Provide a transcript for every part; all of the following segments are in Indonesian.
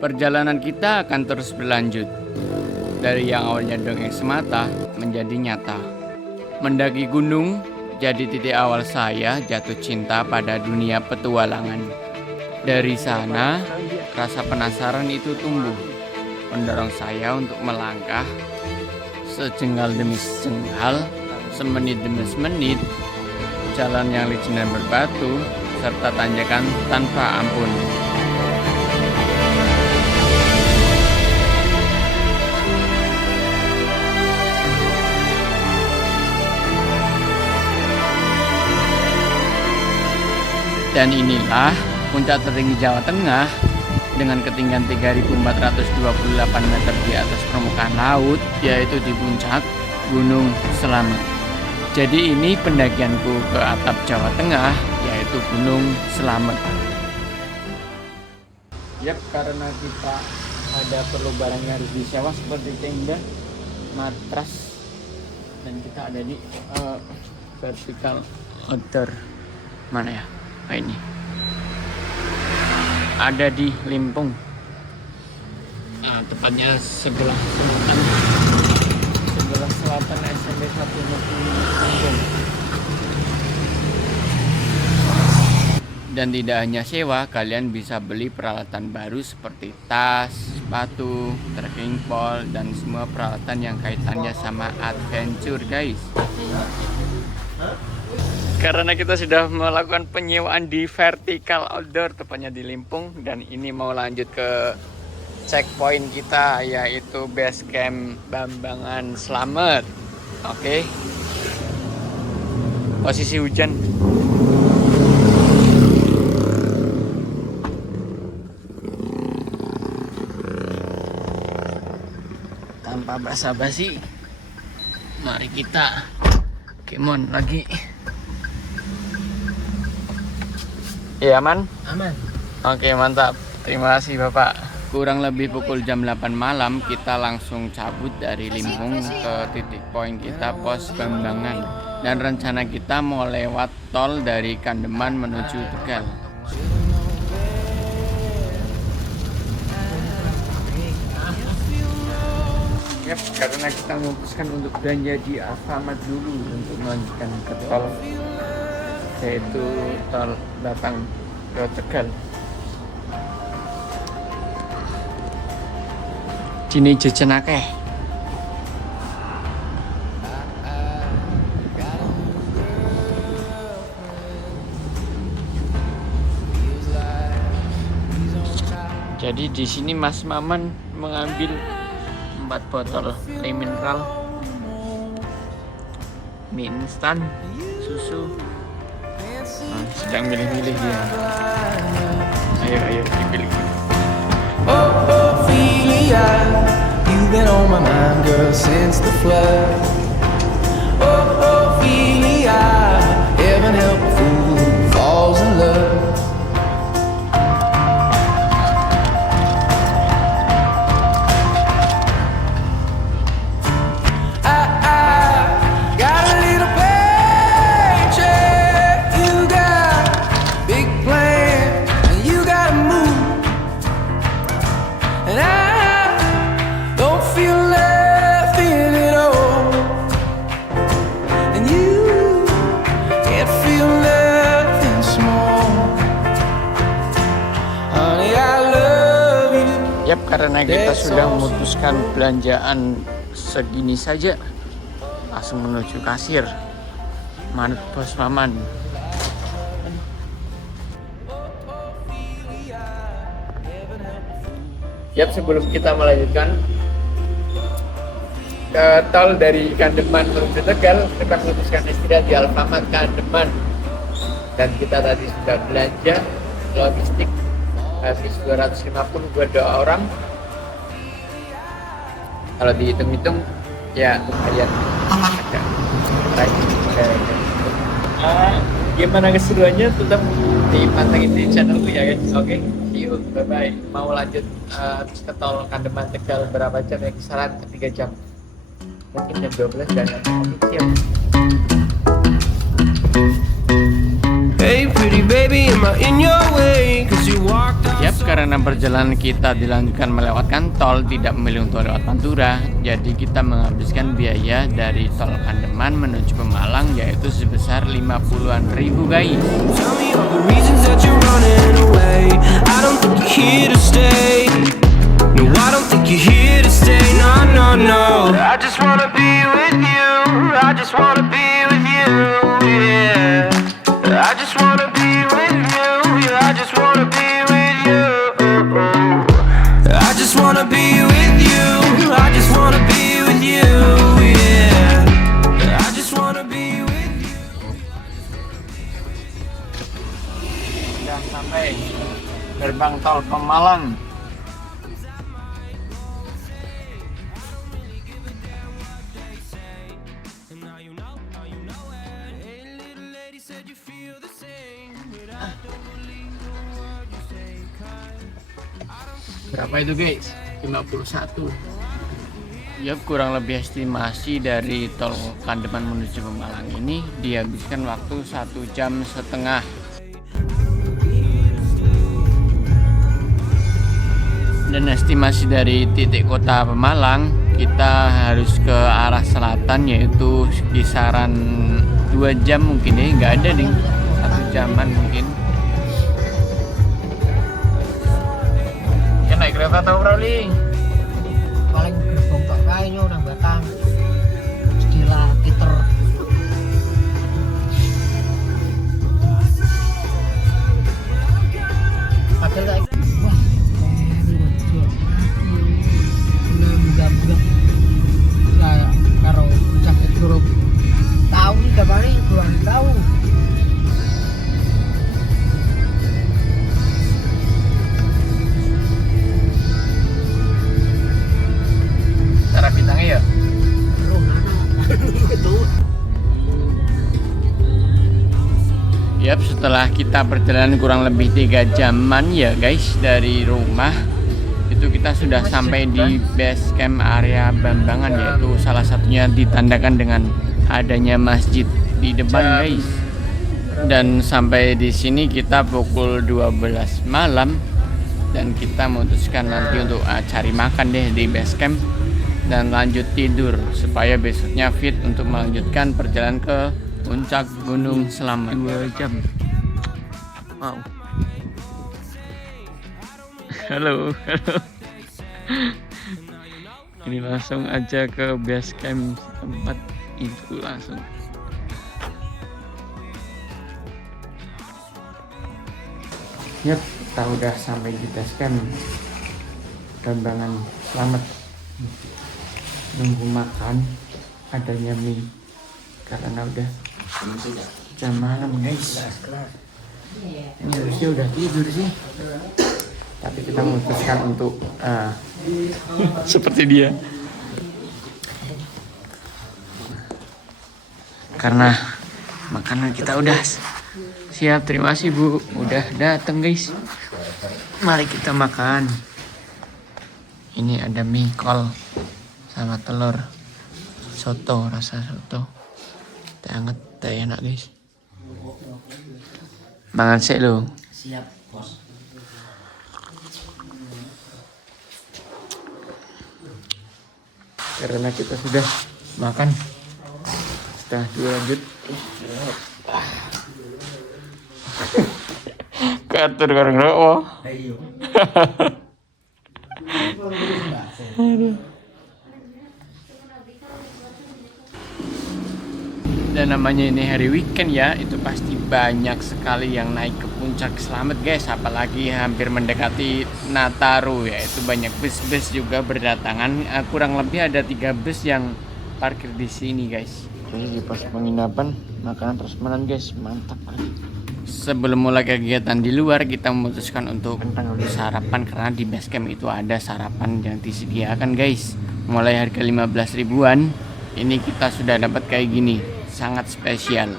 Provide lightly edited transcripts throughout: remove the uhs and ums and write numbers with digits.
Perjalanan kita akan terus berlanjut. Dari yang awalnya dongeng semata menjadi nyata. Mendaki gunung jadi titik awal saya jatuh cinta pada dunia petualangan. Dari sana, rasa penasaran itu tumbuh, mendorong saya untuk melangkah sejengkal demi sejengkal, semenit demi semenit, jalan yang licin dan berbatu, serta tanjakan tanpa ampun. Dan inilah puncak tertinggi Jawa Tengah dengan ketinggian 3.428 meter di atas permukaan laut, yaitu di puncak Gunung Slamet. Jadi ini pendakianku ke atap Jawa Tengah, yaitu Gunung Slamet. Yap, karena kita ada perlu barang yang harus disewa seperti tenda, matras, dan kita ada di vertical outdoor. Mana ya? Nah, ini ada di Limpung. Nah, tepatnya sebelah selatan SMP 1 Negeri Limpung. Dan tidak hanya sewa, kalian bisa beli peralatan baru seperti tas, sepatu, trekking pole, dan semua peralatan yang kaitannya sama adventure, guys. Karena kita sudah melakukan penyewaan di vertical outdoor, tepatnya di Limpung, dan ini mau lanjut ke checkpoint kita, yaitu base camp Bambangan Slamet. Oke. Posisi hujan. Tanpa basa-basi, mari kita kemon lagi. Iya, aman? Aman. Oke, mantap. Terima kasih, Bapak. Kurang lebih pukul jam 8 malam, kita langsung cabut dari Limpung ke titik poin kita, pos Bambangan. Dan rencana kita mau lewat tol dari Kandeman menuju Tegal. Yap, karena kita memutuskan untuk belanja di Alfamart dulu untuk melanjutkan ke tol, yaitu tol datang ke Tegal. Dini jajan akeh. Jadi di sini Mas Maman mengambil 4 botol air mineral, mie instan, susu. Sedang milih-milih dia. Ayo dipilih. Oh, Ophelia, you've been on my mind, girl, since the flood. Oh, Ophelia, heaven help a fool who falls in love. Yap, karena kita sudah memutuskan belanjaan segini saja, langsung menuju kasir. Manut Bos Maman. Yap, sebelum kita melanjutkan ke tol dari Kandeman menuju Tegal, kita memutuskan istirahat di Alfamart Kandeman. Dan kita tadi sudah belanja logistik habis 250 buat 2 orang. Kalau dihitung-hitung ya lumayan ada. Gimana keseruannya tetap dipantengin di channelku ya guys. Oke, see you, bye bye. Mau lanjut ke tol Kandeman Tegal berapa jam ya? Kisaran 3 jam, mungkin jam 12 dan siap. Hey pretty baby, am I in your way? Cause you walked out. Yap, karena perjalanan kita dilanjutkan melewatkan tol, tidak memilih untuk lewat Pantura, jadi kita menghabiskan biaya dari tol Kandeman menuju Pemalang yaitu sebesar 50-an ribu guys. Tell me all the reasons that you're running away. I don't think you're here to stay. No, I don't think you're here to stay. No, no, no. I just wanna be with you. I just wanna be with you. Yeah. I just wanna be with you. Yeah, I just wanna be with you. I just wanna be with you. I just wanna be with you. Yeah. I just wanna be with you. Sudah sampai gerbang tol Pemalang. Berapa itu guys? 51. Ya, kurang lebih estimasi dari tol Kandeman menuju Pemalang ini dihabiskan waktu 1,5 jam. Dan estimasi dari titik kota Pemalang kita harus ke arah selatan yaitu kisaran 2 jam mungkin ya, nggak ada nih, 1 jaman mungkin. Ya naik kereta atau rolling? Paling gerbong tok kayaknya orang Batang istilah kiter padahal kayak wah kayak karo sakit huruf tahu tiap hari kurang tahu Cara bintangnya ya? itu Yap, setelah kita perjalanan kurang lebih 3 jaman ya guys dari rumah, itu kita sudah sampai di base camp area Bambangan, yaitu salah satunya ditandakan dengan adanya masjid di depan guys. Dan sampai di sini kita pukul 12 malam dan kita memutuskan nanti untuk cari makan deh di base camp dan lanjut tidur supaya besoknya fit untuk melanjutkan perjalanan ke puncak gunung selama 2 jam. Wow. Halo. Ini langsung aja ke base camp tempat itu langsung. Yap, kita udah sampai di base camp Bambangan. Selamat nunggu makan, adanya mie karena udah jam malam guys. Ini harusnya udah tidur sih, tapi kita memutuskan untuk seperti dia karena makanan kita udah siap. Terima kasih Bu, udah datang guys. Mari kita makan. Ini ada mie kol sama telur, soto, rasa soto teh anget, teh enak guys. Mangan sih lo. siap bos Karena kita sudah makan, sudah dilanjut. Katur kareng rokok. ayo Dan namanya ini hari weekend ya, itu pasti banyak sekali yang naik ke puncak Slamet guys. Apalagi hampir mendekati Nataru ya, itu banyak bus-bus juga berdatangan. Kurang lebih ada 3 bus yang parkir di sini guys. Jadi di pos penginapan makanan terus menan guys, mantap kali. Sebelum mulai kegiatan di luar, kita memutuskan untuk sarapan karena di base camp itu ada sarapan yang disediakan guys. Mulai harga 15 ribuan, ini kita sudah dapat kayak gini. Sangat spesial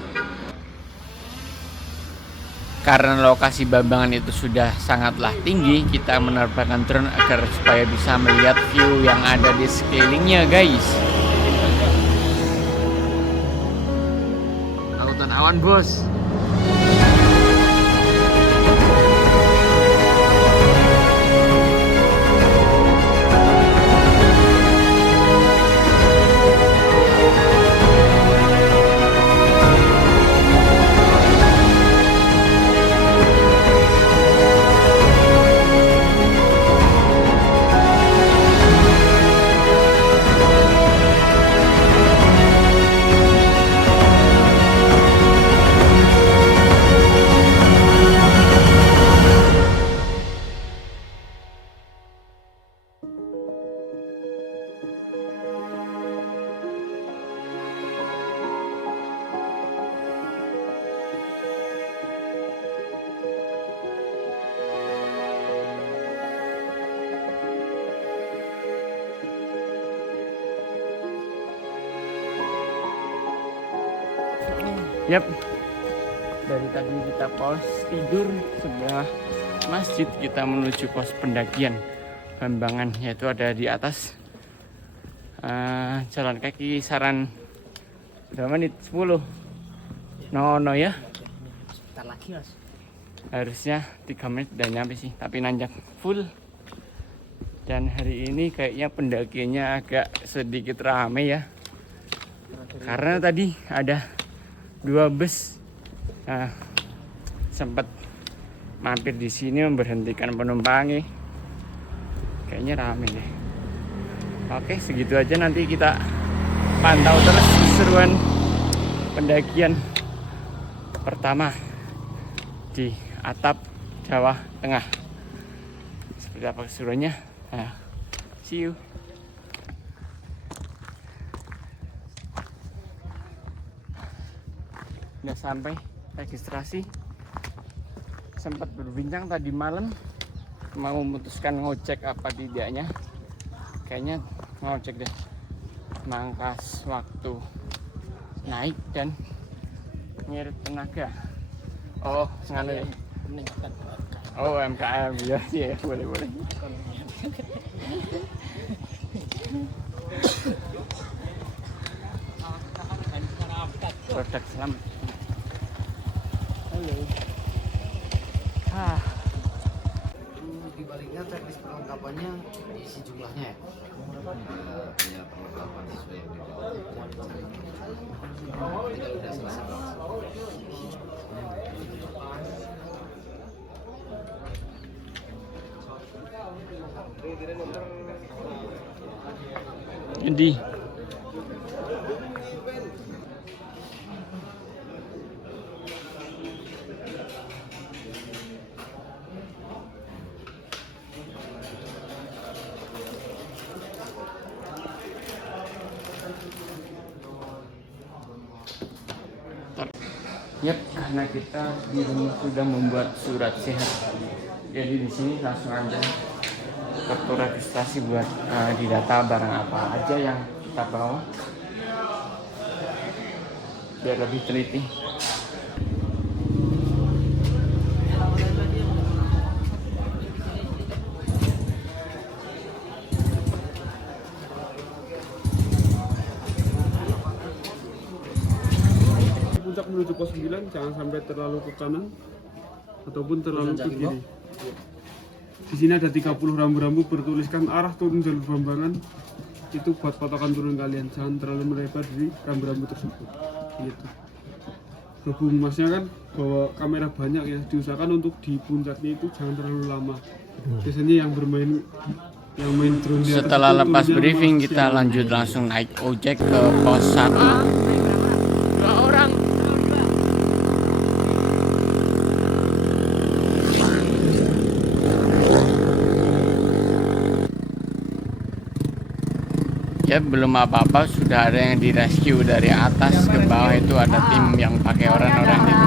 karena lokasi Bambangan itu sudah sangatlah tinggi. Kita menerbangkan drone agar supaya bisa melihat view yang ada di sekelilingnya guys. Lautan awan bos. Yap, dari tadi kita pos tidur sebelah masjid, kita menuju pos pendakian Bambangan, yaitu ada di atas. Jalan kaki saran berapa menit? 10 no ya, Sebentar lagi mas. harusnya 3 menit udah nyampe sih, tapi nanjak full. Dan hari ini kayaknya pendakiannya agak sedikit rame ya, karena tadi ada 2 bus. Sempat mampir di sini memberhentikan penumpangnya, kayaknya rame deh. Oke, segitu aja, nanti kita pantau terus keseruan pendakian pertama di atap Jawa Tengah. Seperti apa keseruannya? See you. Udah sampai registrasi. Sempat berbincang tadi malam mau memutuskan ngojek apa tidaknya. Kayaknya ngojek deh, mangkas waktu naik dan ngirit tenaga. Oh, nganu ya. Meningkatkan Oh, MKM ya sih ya, boleh. Produk selamat. Halo. di baliknya teknis perlengkapannya diisi jumlahnya ya. Punya perlengkapan sesuai yang tinggal udah selesai. Jadi yep, karena kita di rumah sudah membuat surat sehat, jadi di sini langsung aja kartu registrasi buat didata barang apa aja yang kita bawa biar lebih teliti. Puncak menuju pos 9, jangan sampai terlalu ke kanan ataupun terlalu ke kiri. Di sini ada 30 rambu-rambu bertuliskan arah turun jalur Bambangan. Itu buat patokan turun kalian, jangan terlalu melebar di rambu-rambu tersebut. Gitu. Berhubung masnya kan bawa kamera banyak ya, diusahakan untuk di puncaknya itu jangan terlalu lama. Biasanya yang main drone di atas Setelah itu lepas turunnya briefing, lama, kita siang. lanjut langsung naik ojek ke pos 1. 2 orang. Ya, belum apa-apa sudah ada yang direscue dari atas ke bawah. Itu ada tim yang pakai orang-orang itu.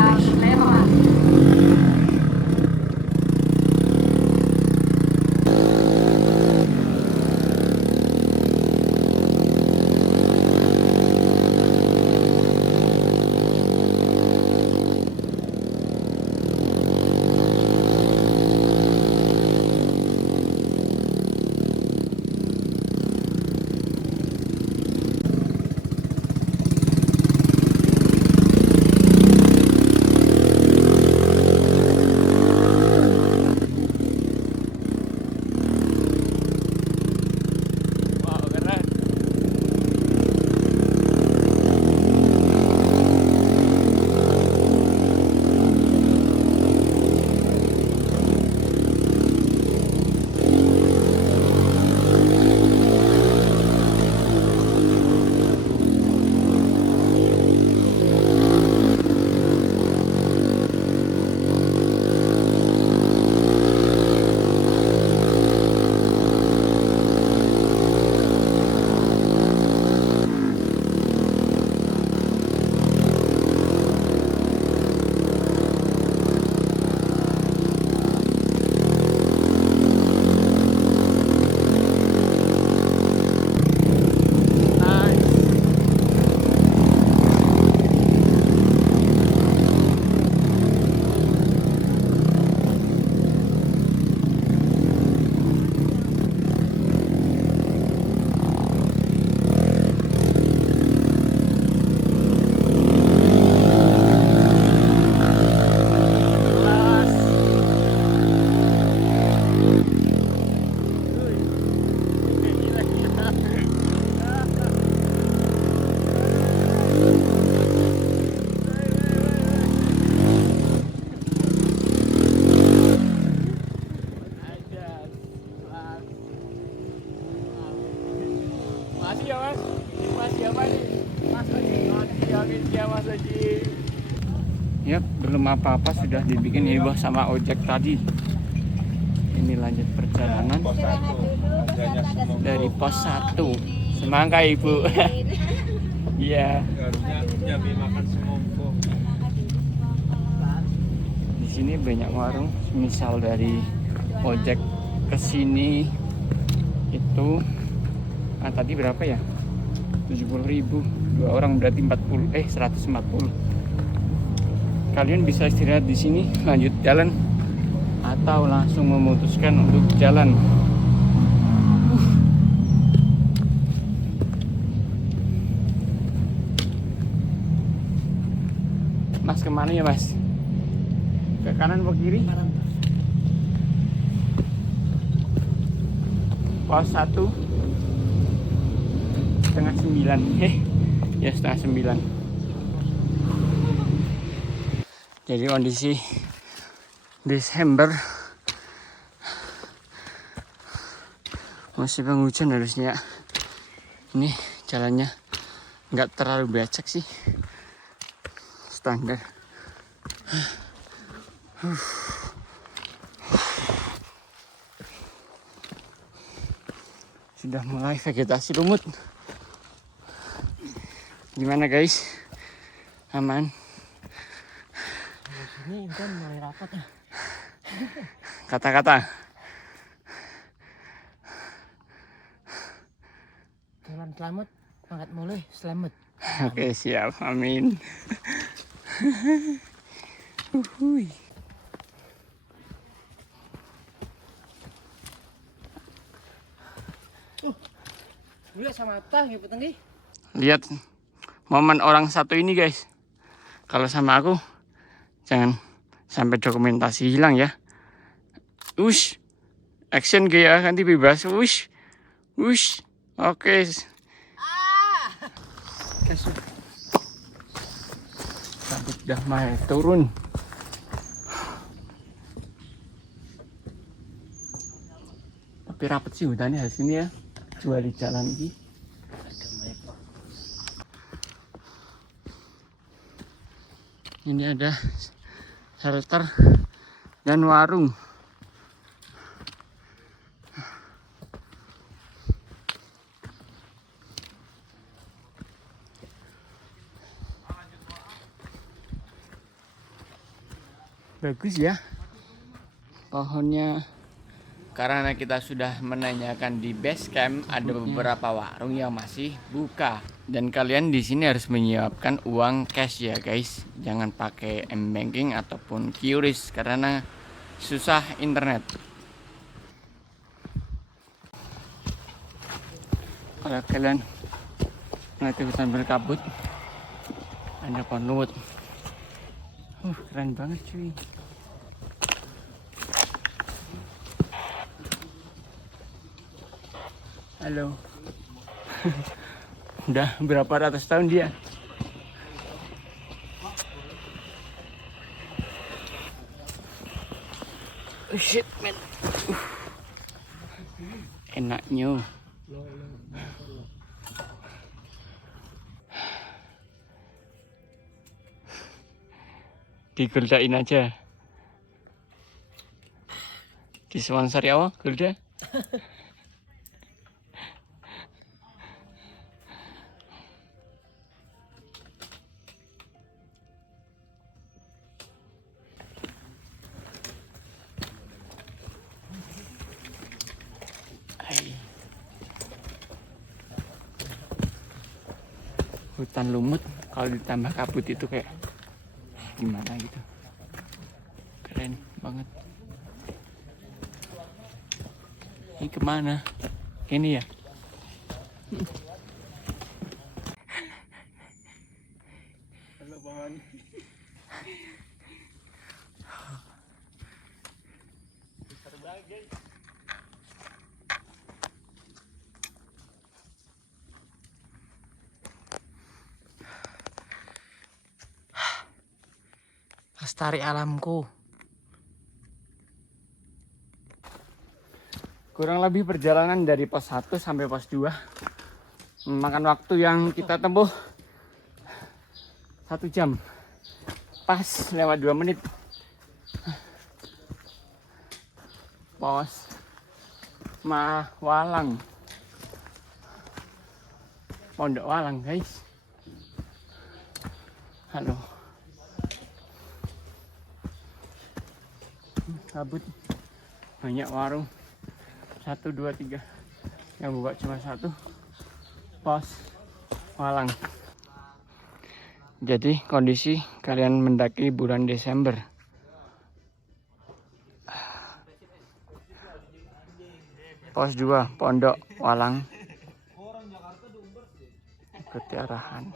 ya mas? Mas siapa nih? Mas Haji. Ya mas Haji. Yap, belum apa-apa sudah dibikin heboh sama ojek tadi. Ini lanjut perjalanan dari pos 1. Semangka ibu. Iya. Di sini banyak warung. Misal dari ojek ke sini itu tadi berapa ya? 70.000. 2 orang berarti 140. Kalian bisa istirahat di sini, lanjut jalan, atau langsung memutuskan untuk jalan. Mas kemana ya mas? Ke kanan atau kiri? Pos 1 setengah 9. Ya setengah 9. Jadi kondisi Desember musim penghujan harusnya ini jalannya nggak terlalu becek sih, standar. Sudah mulai vegetasi lumut. Gimana guys? Aman? Ini kan mulai rapat ya. Kata-kata. Jalan selamat, mangkat mulai selamat. Oke siap, amin. Uhuy. Lihat sama mata gitu tinggi. Lihat momen orang satu ini guys. Kalau sama aku jangan sampai dokumentasi hilang ya. Ush, action gaya nanti bebas. Ush, ush. Oke. Kabut udah mulai turun. Tapi rapet sih hutannya di sini ya. Jual di jalan ini. Ini ada shelter dan warung. Bagus ya pohonnya. Karena kita sudah menanyakan di base camp, ada beberapa warung yang masih buka. Dan kalian di sini harus menyiapkan uang cash ya guys. Jangan pakai m-banking ataupun QRIS karena susah internet. Kalau kalian nanti hutan berkabut, ada pohon lumut. Keren banget cuy. Halo. Udah berapa ratus tahun dia? Oh shit man. Enaknya. Diguldain aja. Disponsori apa? Gulda? Hutan lumut kalau ditambah kabut itu kayak gimana gitu, keren banget. Ini kemana? Ini ya. Halo pohon. Besar banget guys. Lestari alamku. Kurang lebih perjalanan dari pos 1 sampai pos 2 Memakan waktu yang kita tempuh 1 jam. Pas lewat 2 menit. Pos Walang. Pondok Walang, guys. Halo. Kabut. Banyak warung. 1, 2, 3. Yang buka cuma 1. Pos Walang. Jadi kondisi kalian mendaki bulan Desember. Pos 2 Pondok Walang. Ikuti arahan.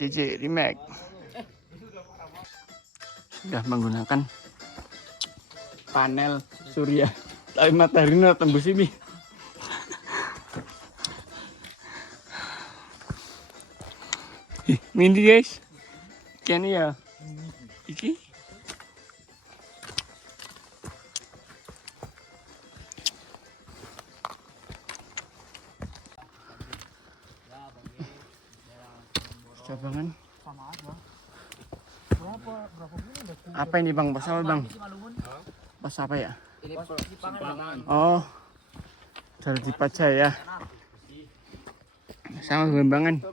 DJ Remake sudah menggunakan panel surya, tapi matahari tembus ini. Mindi guys, ikan ya, iki. Cabangan. Apa ini bang? Pas apa bang? Pas apa ya? Oh, dari Cipaca ya. Sama Bambangan.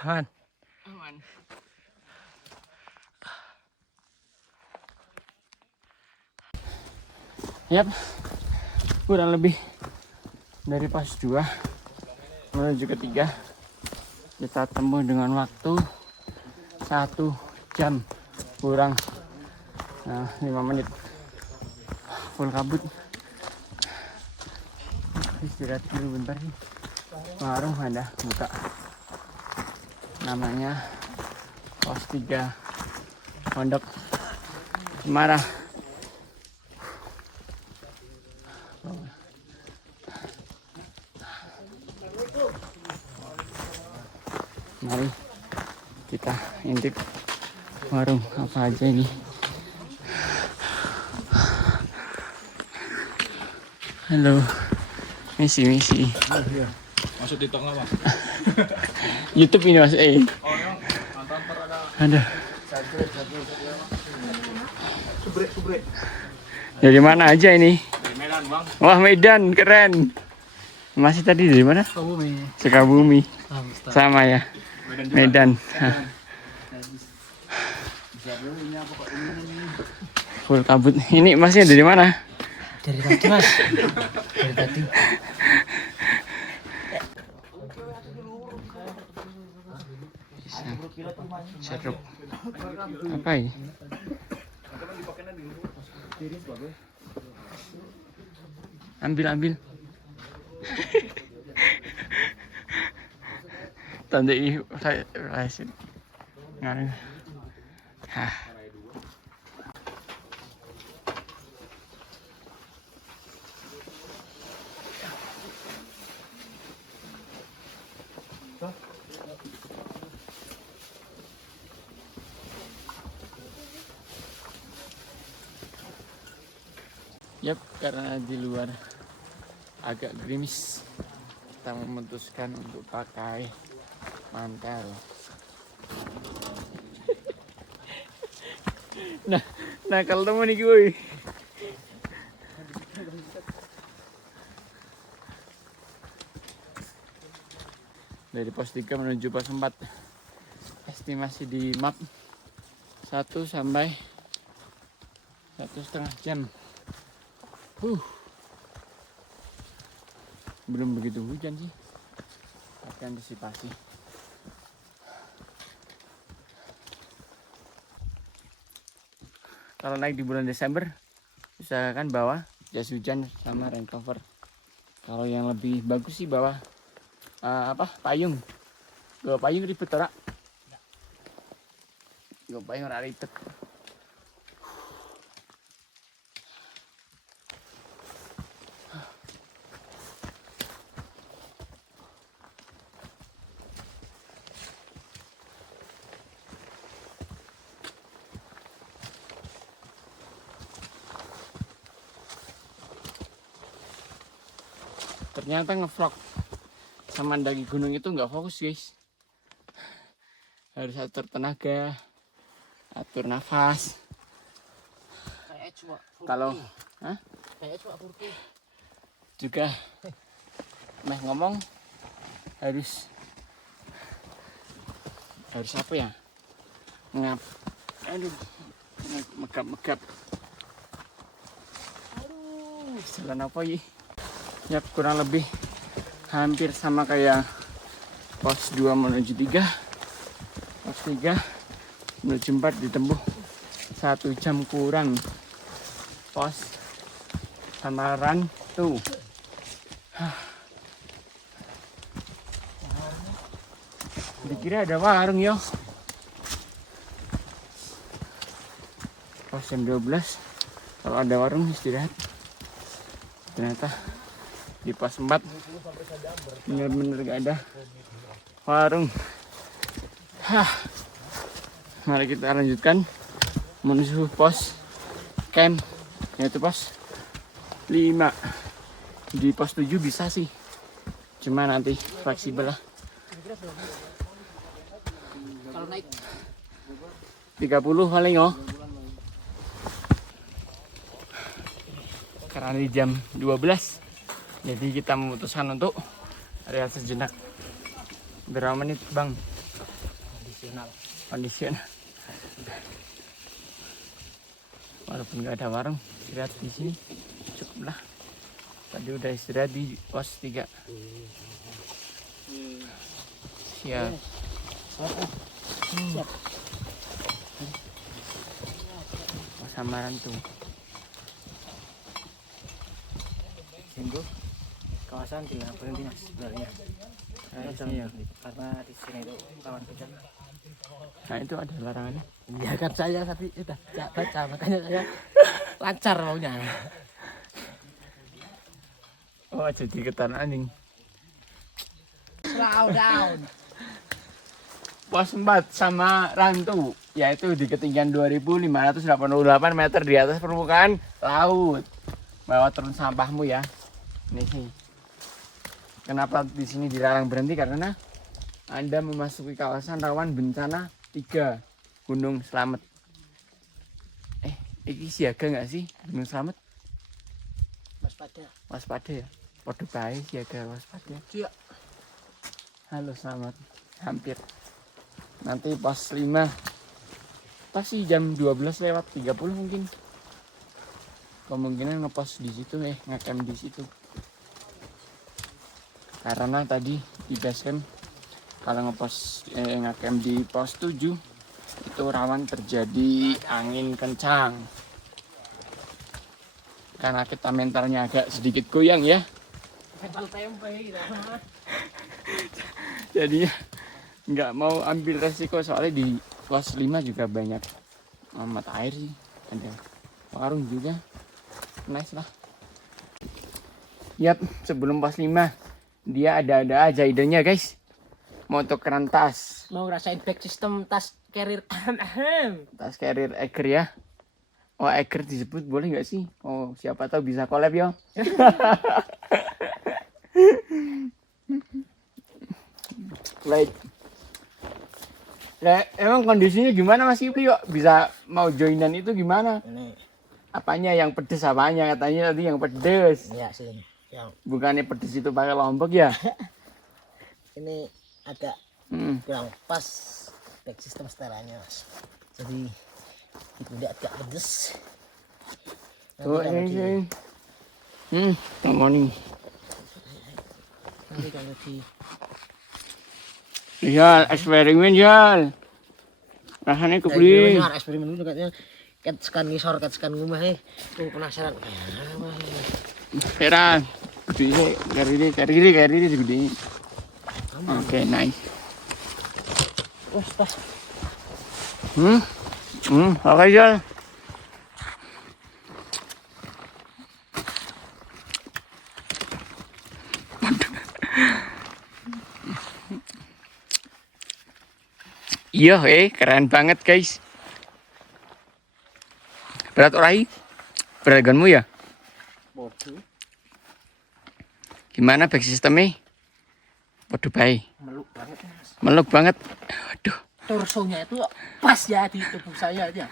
Aman. Aman. Yap, kurang lebih dari pos 2 menuju ke 3 kita temu dengan waktu 1 jam kurang 5 menit. Full kabut. Istirahat dulu bentar nih. Warung ada buka. Namanya pos 3 Pondok Cemara. Mari kita intip warung apa aja ini. Halo, misi. Masuk TikTok nggak, Mas? YouTube ini mas. Ada. Subrek. Dari mana aja ini? Dari Medan, Bang. Wah Medan, keren. Masih tadi dari mana? Sukabumi. Sama ya. Medan. Full kabut. Ini masnya dari mana? Dari tadi mas. Dari tadi. Ceruk. Apa ini? Ambil. Tanda ini saya rahasia. Nggak. Hah. Yap, karena di luar agak gerimis, kita memutuskan untuk pakai mantel. Nah kalau temen nih gue. Dari pos 3 menuju pos 4. Estimasi di map 1 sampai 1,5 jam. Belum begitu hujan sih, tapi antisipasi. Kalau naik di bulan Desember, usahakan bawa jas hujan sama rain cover Kalau yang lebih bagus sih bawa payung. Bawa payung ribet ora? Bawa payung ora ribet. Ternyata ngevlog sama mendaki gunung itu nggak fokus guys, harus atur tenaga, atur nafas. Kalau juga ngomong harus apa ya, megap jalan apa ya. Ya kurang lebih hampir sama kayak pos 2 menuju 3, pos 3 menuju 4 ditempuh 1 jam kurang. Pos Samaran tuh dikira ada warung yo. Pos jam 12 kalau ada warung istirahat, ternyata di pos 4 bener-bener gak ada warung. Mari kita lanjutkan menuju pos camp, yaitu pos 5. Di pos 7 bisa sih, cuma nanti fleksibel lah. Kalau naik 30 paling oh. Karena di jam 12, jadi kita memutuskan untuk rehat sejenak. Berapa menit bang? Kondisional. Walaupun nggak ada warung, istirahat di sini cukup lah. Tadi udah istirahat di pos 3. Siap. siap. Pos Samaran tuh. Singgung kawasan tidak berhenti mas sebenarnya. Iya. Karena di sini itu kawan hujan. Nah itu ada larangannya. Ya kan saya tapi sudah baca makanya saya lancar maunya. Oh jadi ketan anjing. Slow down. Pos 4 sama Rantu, yaitu di ketinggian 2.588 meter di atas permukaan laut. Bawa turun sampahmu ya. Ini sih. Kenapa di sini dilarang berhenti? Karena Anda memasuki kawasan rawan bencana 3 Gunung Slamet. Ini siaga nggak sih Gunung Slamet? Waspada. Waspada ya. Podo bae siaga waspada. Iya. Halo selamat. Hampir. Nanti pos 5 pasti jam 12:30 mungkin. Kemungkinan ngepost di situ ngecamp di situ. Karena tadi di base camp kalau ngepost ngecamp di pos 7 itu rawan terjadi angin kencang. Karena kita mentalnya agak sedikit goyang ya. Mental tempe gitu. Jadi nggak mau ambil resiko, soalnya di pos 5 juga banyak mata air sih, ada warung juga, nice lah. Yap, sebelum pos 5 dia ada aja idenya guys, mau tukeran tas. Mau ngerasain back system tas carrier. Tas carrier Eiger ya. Oh Eiger disebut boleh nggak sih? Oh siapa tahu bisa collab yo. Like emang kondisinya gimana Mas Yuki yuk? Bisa mau joinan itu gimana? Ini Apanya yang pedes, apanya? Katanya tadi yang pedes. ya sih. Yang Bukannya pedes itu pakai lombok ya? ini agak kurang pas back system setelahnya mas. Jadi itu dia agak pedes. Oh ini. Morning. Nanti kalau di Iya, eksperimen ya. Rasanya kebeli. eksperimen dulu katanya ket sekan ngisor ket sekan ngumah tuh penasaran. Heran. Gede kariri gede. Oke, nice. Wes pas. Oke, Jol. Iya, keren banget guys. Berat orai? Beraganmu ya? Bodoh. Gimana back sistemnya? Waduh baik. Meluk banget Mas. Meluk banget. Aduh. Torsonya itu pas ya di tubuh saya aja.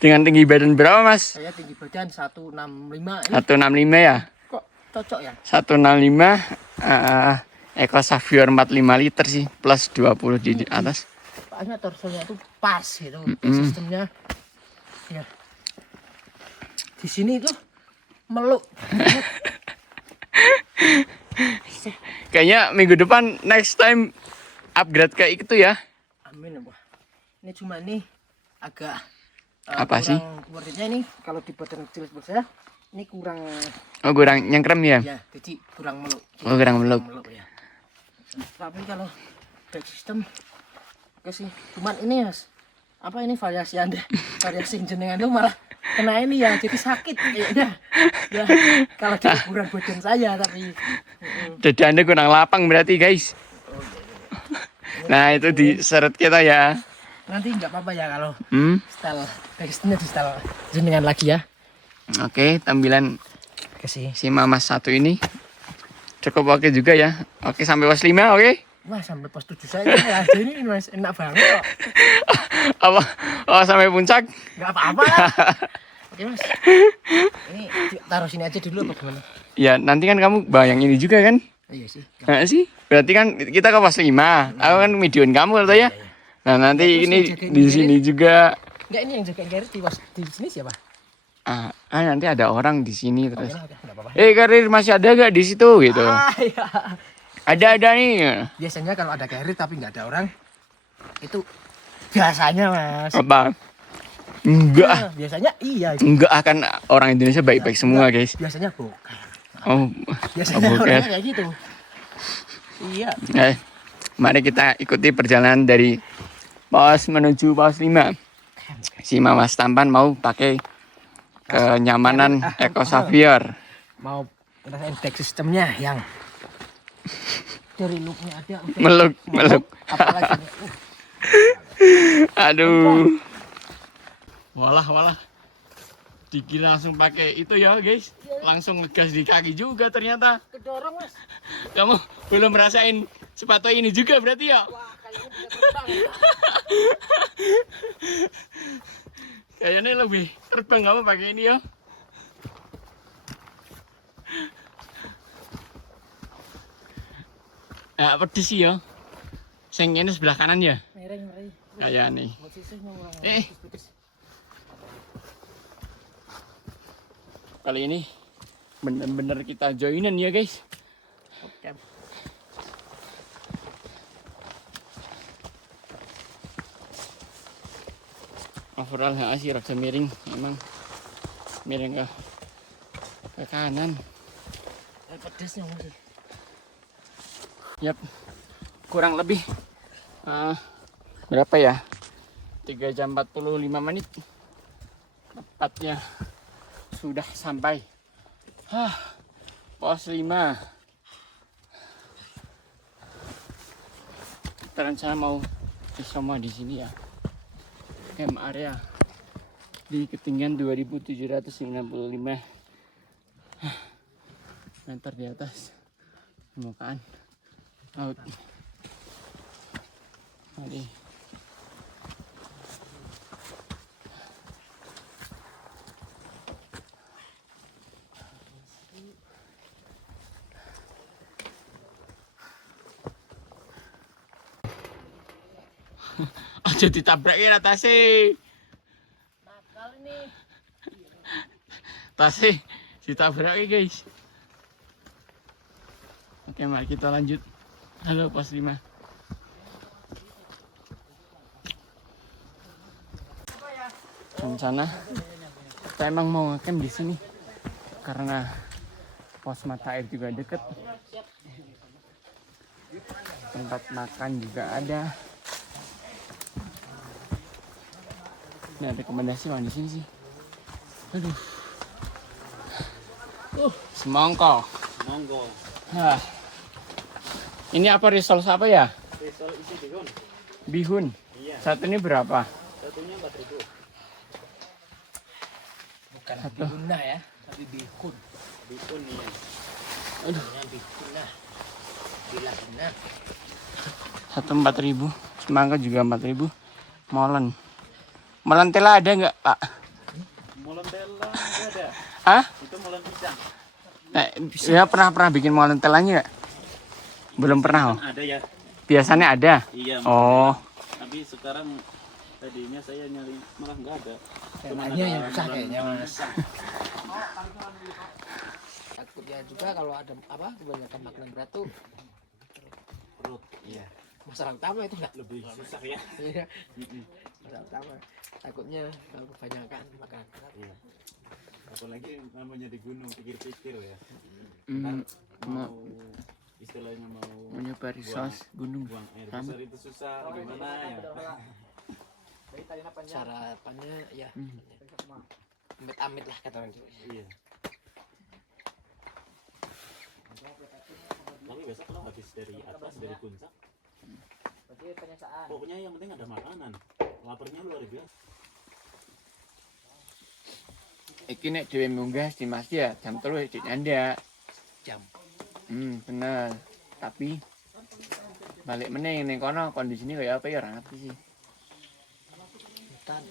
Dengan tinggi badan berapa mas? Saya tinggi badan 165. 165 ya? Kok cocok ya? 165 Eco Savior 45 liter sih. Plus 20 di atas. Soalnya torsonya itu pas gitu. Sistemnya. Ya. Di sini itu meluk. Kayaknya minggu depan next time upgrade kayak itu ya. Amin ya, ini cuma nih agak Apa sih? Warnanya ini kalau di badan kecil seperti saya ini kurang Oh kurang nyengkrem ya? ya, jadi kurang meluk. Oh kurang meluk. Ya. Tapi kalau back system oke sih. Cuman ini Mas, apa ini variasi Anda? Variasi jenengan itu malah kena ini ya, jadi sakit kayaknya. Ya, kalau di ukuran badan saya tapi Dada Anda kurang lapang berarti guys. Nah itu diseret kita ya. nanti nggak apa-apa ya kalau Hmm? back systemnya di style jenengan lagi ya. Oke, tampilan Oke sih. si Mama satu ini cukup oke juga ya. Oke sampai pos 5 oke. Wah sampai pos 7 saya ya, ini Mas enak banget kok. Apa? Oh sampai puncak? Nggak apa-apa lah. Oke Mas, ini taruh sini aja dulu apa gimana? Ya nanti kan kamu bayang ini juga kan? Iya sih. Nah sih, berarti kan kita ke pos 5. Aku kan medion kamu atau ya? Nah nanti Ya, terus ini yang jagain di sini juga. Enggak, ini yang jaga Karir di sini siapa? Nanti ada orang di sini terus. Oke, nggak apa-apa. Karir masih ada gak di situ gitu? Iya. Ada nih. Biasanya kalau ada Karir tapi nggak ada orang, itu biasanya Mas. Apa? Enggak. Nah, biasanya iya. Enggak akan orang Indonesia baik-baik semua guys. Biasanya bukan. Oh, Biasanya bukan. orangnya kayak gitu. Iya. Mari kita ikuti perjalanan dari pos menuju pos 5. Si Mama Tampan mau pakai kenyamanan Eco Savior. Mau ngerasain back sistemnya yang dari looknya ada udah Meluk. apalagi Aduh. Walah. Dikira langsung pakai itu ya guys. Langsung ngegas di kaki juga ternyata. kedorong Mas. Kamu belum merasain sepatu ini juga berarti ya? Wah, kayaknya bisa terbang ya. Kayaknya lebih terbang kamu pakai ini ya. Pedes sih ya. Sing ini sebelah kanan ya. Mereng. Kayak nih. Buat sisih ngomong. Kali ini bener-bener kita joinan ya guys. Oke. Overall sih rada miring, emang miring ke kanan. Pedesnya Mas. Yap, kurang lebih berapa ya? 3 jam 45 menit tepatnya sudah sampai pos 5. Kita rencana mau semua di sini ya, camp area di ketinggian 2795 meter di atas permukaan laut. Mari. Aja ditabrak ya tasnya. Nakal ini. Tasnya ditabrak ya guys. Oke, mari kita lanjut. Halo pos 5. Rencana kita emang mau ngecamp di sini karena Pos mata air juga deket. Tempat makan juga ada. Ini ada rekomendasi bang di sini sih. Aduh. Semongko. Monggo. Hah. Ini apa risol apa ya? Risol isi bihun. Bihun. Iya. Satu ini berapa? Satunya 4.000. Bukan bihuna ya, tapi bihun. Bihun iya. Aduh. Bihuna. Bila benar. Satu 4.000. Semangka juga 4.000. Molen. Molen tela ada nggak Pak? Molen tela nggak ada. Hah? Itu molen pisang. Nah, ya pernah bikin molen telanya nggak? Belum pernah. Oh. Kan ada ya. Biasanya ada. Iya. Oh. Tapi sekarang tadinya saya nyari malah nggak ada. Temanya yang susah kayaknya mas. Takutnya juga kalau ada apa kebanyakan makanan berat tuh Perut. Iya. masalah utama itu nggak Lebih susah ya. iya masalah utama takutnya kalau kebanyakan makanan berat. Iya. Apalagi namanya di gunung pikir-pikir ya. Mau Istilahnya mau nyoba risos gunung. buang air Rame. besar itu susah gimana ya. Sarapannya ya amit-amit lah kata orang Jawa. Iya. Tapi biasa kalau habis dari atas dari puncak, pokoknya yang penting ada makanan. Laparnya luar biasa. Iki nek dhewe munggah di Mas ya jam 3 di nyandak. Jam Bener. Tapi balik meneh ning kono kondisine kaya apa ya ora ngerti sih. hutan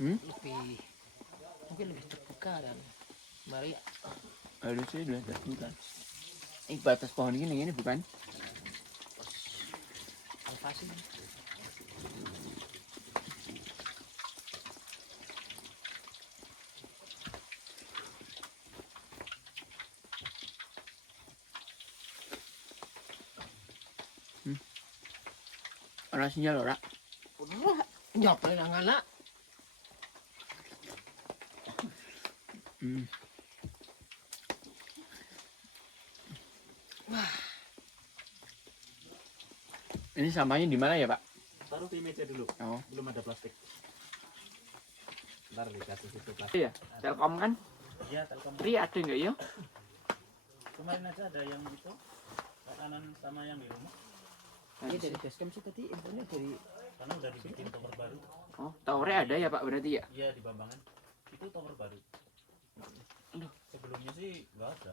lebih mungkin lebih terbuka dan mari Harusnya udah terbuka. Ini batas pohon ini bukan? elevasi. Ana sinyal ora? Udah nyobain anak Ini sampahnya di mana ya, Pak? Taruh di meja dulu. Oh. Belum ada plastik. Ntar dikasih situ plastik. Iya, Telkom kan? Iya, Telkom. Free ada enggak ya? Kemarin aja ada yang itu makanan sama yang di rumah. Iya dari basecamp sih tadi infonya dari Karena udah dibikin tower baru. Oh, towernya ada ya, Pak, berarti ya? Iya di Bambangan. Itu tower baru. Sebelumnya sih nggak ada.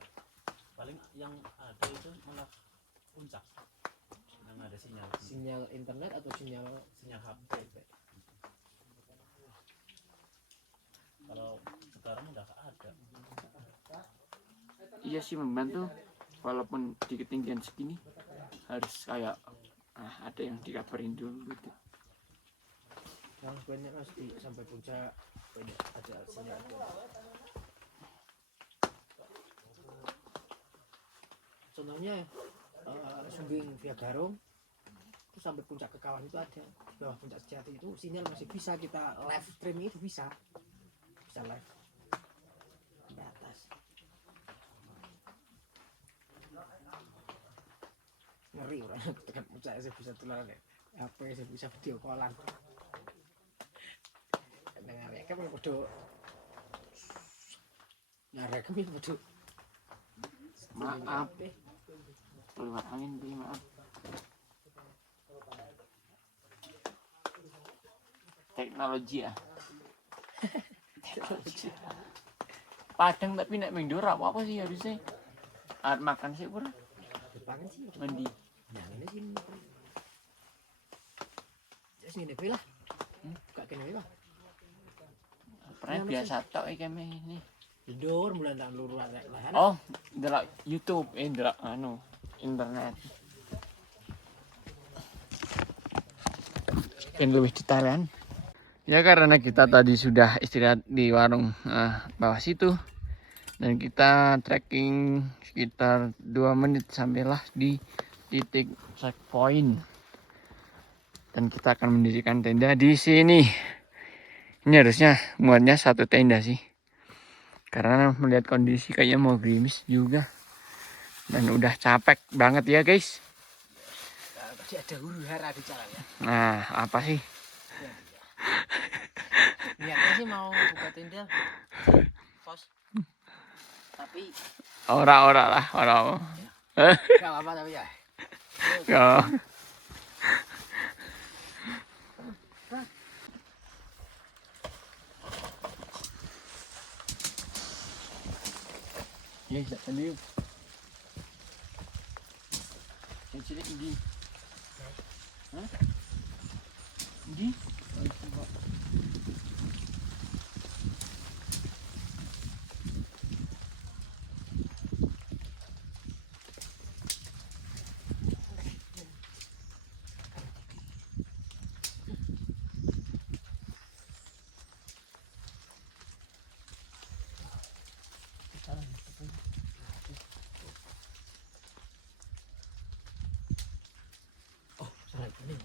Paling yang ada itu malah puncak. Yang ada sinyal. sinyal internet atau sinyal Sinyal HP. Kalau sekarang udah nggak ada. Iya sih membantu. Walaupun di ketinggian segini harus kayak ada yang dikabarin dulu gitu. yang banyak mas di sampai puncak banyak ada sinyal. Contohnya Sumbing via Garung itu sampai puncak ke kawan itu ada di bawah puncak Sejati itu sinyal masih bisa kita live streaming itu bisa live sampai atas. Ngeri orang tekan puncak saya bisa tulang ya HP saya bisa video callan ngarek kan podo ngarek kan podo Maaf, keluar angin nih, maaf. Teknologi ya. Padang tapi nek ming apa sih harusnya? Alat makan sih pura. depannya sih Mandi. yang ini sih jadi sini deh lah buka kene lah Pernah biasa tok iki ini. tidur bulan tahun luru lahan Oh, delok YouTube, delok internet. Dan lebih detailan. Ya karena kita tadi sudah istirahat di warung bawah situ dan kita trekking sekitar 2 menit sampailah di titik checkpoint. Dan kita akan mendirikan tenda di sini. Ini harusnya muatnya 1 tenda sih. Karena melihat kondisi kayaknya mau gerimis juga. Dan udah capek banget ya guys. Masih ada huru hara di jalan ya. Nah, apa sih? Niatnya sih mau buka tenda pos, tapi Ora-ora lah, ora. gak apa-apa tapi ya. Ya. Ya, tadi. Cilik ini. Hah? Ini? Salah ini.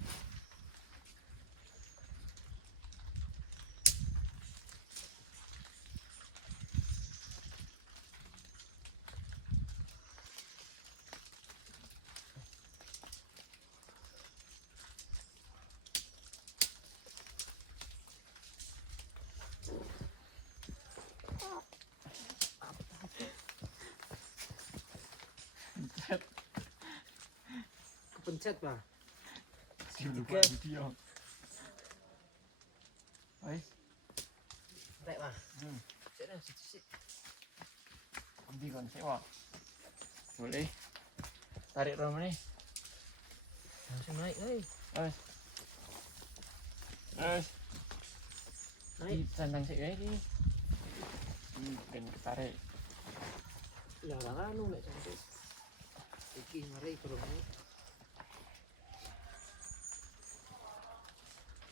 Kepencet Pak. Lupa video. Wes, Rek Pak. Sik dah sik. ambil kon sewa. Boleh. Tarik rom nih. Langsung naik euy. Wes. Wes. Naik. Sandang sik wae iki. Ben tarik. Ya ora anu nek cantik. Iki mari kurang.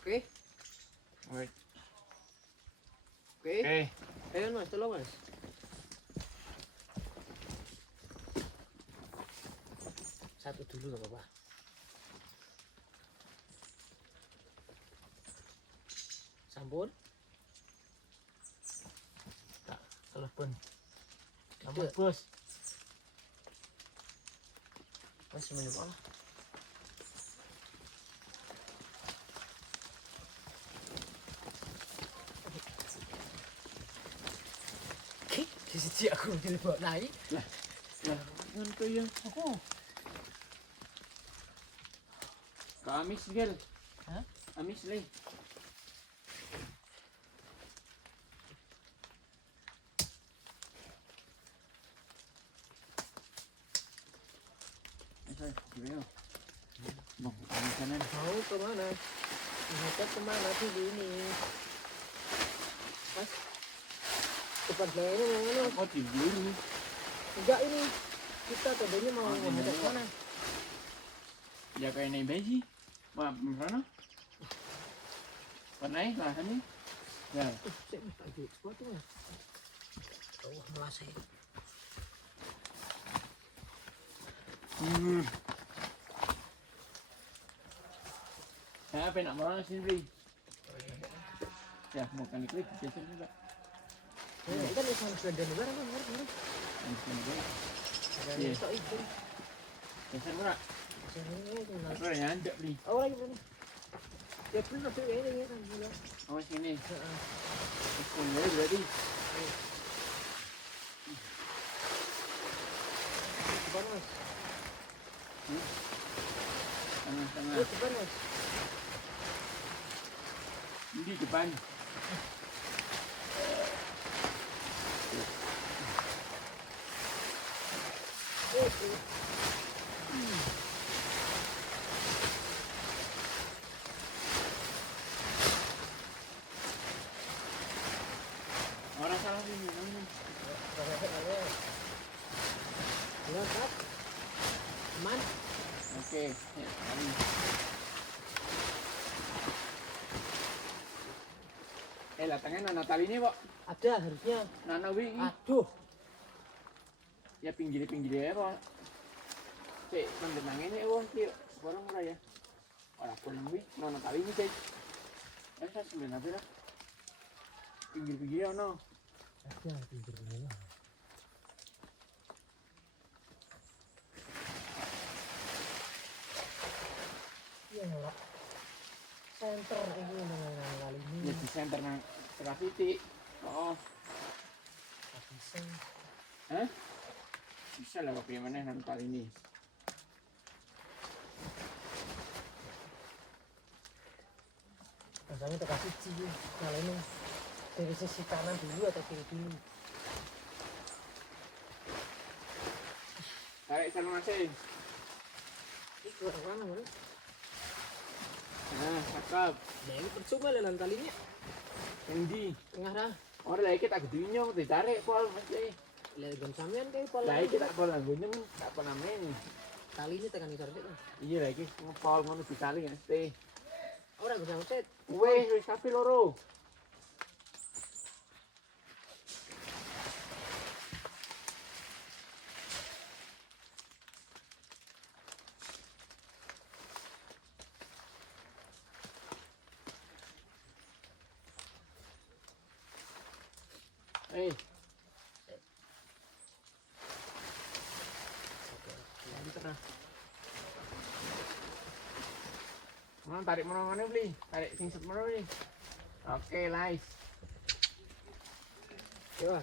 Oke. Wes. Oke. Ayo Mas, tolong Mas. Satu dulu enggak apa-apa. Sampun. Tak telepon. Kamu bos. Masih menunggu lah. Sisi aku telepon naik. Lah, ngono ya aku. Kamis gel. Hah? Amis leh. Saya gimana? Mau ke sana. Mau kemana? Kita kemana dulu ini? Mas, depan saya ini mau mana? Mau tidur. Enggak ini. Kita tadinya mau menghadap sana. Ya kayak naik bayi. Wah, mana? Panai lah ini. Ya. Saya minta duit sepatu Mas. Oh, malah saya. Saya apa nak marah sendiri? Ya, mau kan ikut biasa juga. Ya, kita di sana sudah ada barang kan? Ada Iya. stok itu. Biasa murah. Sini ini tinggal. Apa yang ada beli? Oh, lagi belum. Ya belum masuk ini ya kan. Awas ini. Heeh. Ini berarti. Depan Mas. Tengah-tengah. Depan Mas. Di depan. Orang salah sini. Udah, Kak. Aman. Oke. Ya, kali. Latangnya nana tali ini, Pak. Ada harusnya. Nana wingi. Aduh. Ya pinggir-pinggir ya, Pak. Cek, mendenang ini, wah, cek. Sekarang murah ya. Orang pun wi, nana tali ini, cek. Saya 9 aja lah. Pinggir-pinggir ya, no. Ada tidur ini. Iya ngelak. Center ini dengan kali ini. Ya di center nang tengah titik. Oh, Bisa. hah? Bisa lah kopi mana nang kali ini. Rasanya tak kasih sih. Kalau ini dari sisi kanan dulu atau kiri dulu? Tarik sama masing. Ini keluar mana bro? Nah, cakep. Nah ini percuma lah talinya. Endi? Tengah dah. Orang lagi tak gedunyong ditarik pol mesti. Lihat gam sampean kayak pala. Lah iki tak pol anggonem tak pernah main. Talinya tekan isor deh. Iya lagi ngepol ngono ditali mesti. Ora gak sampai. Wis kabeh loro. Eh, Di tengah. mana tarik mana beli? Tarik sing semono nih. Oke, nice. Yo.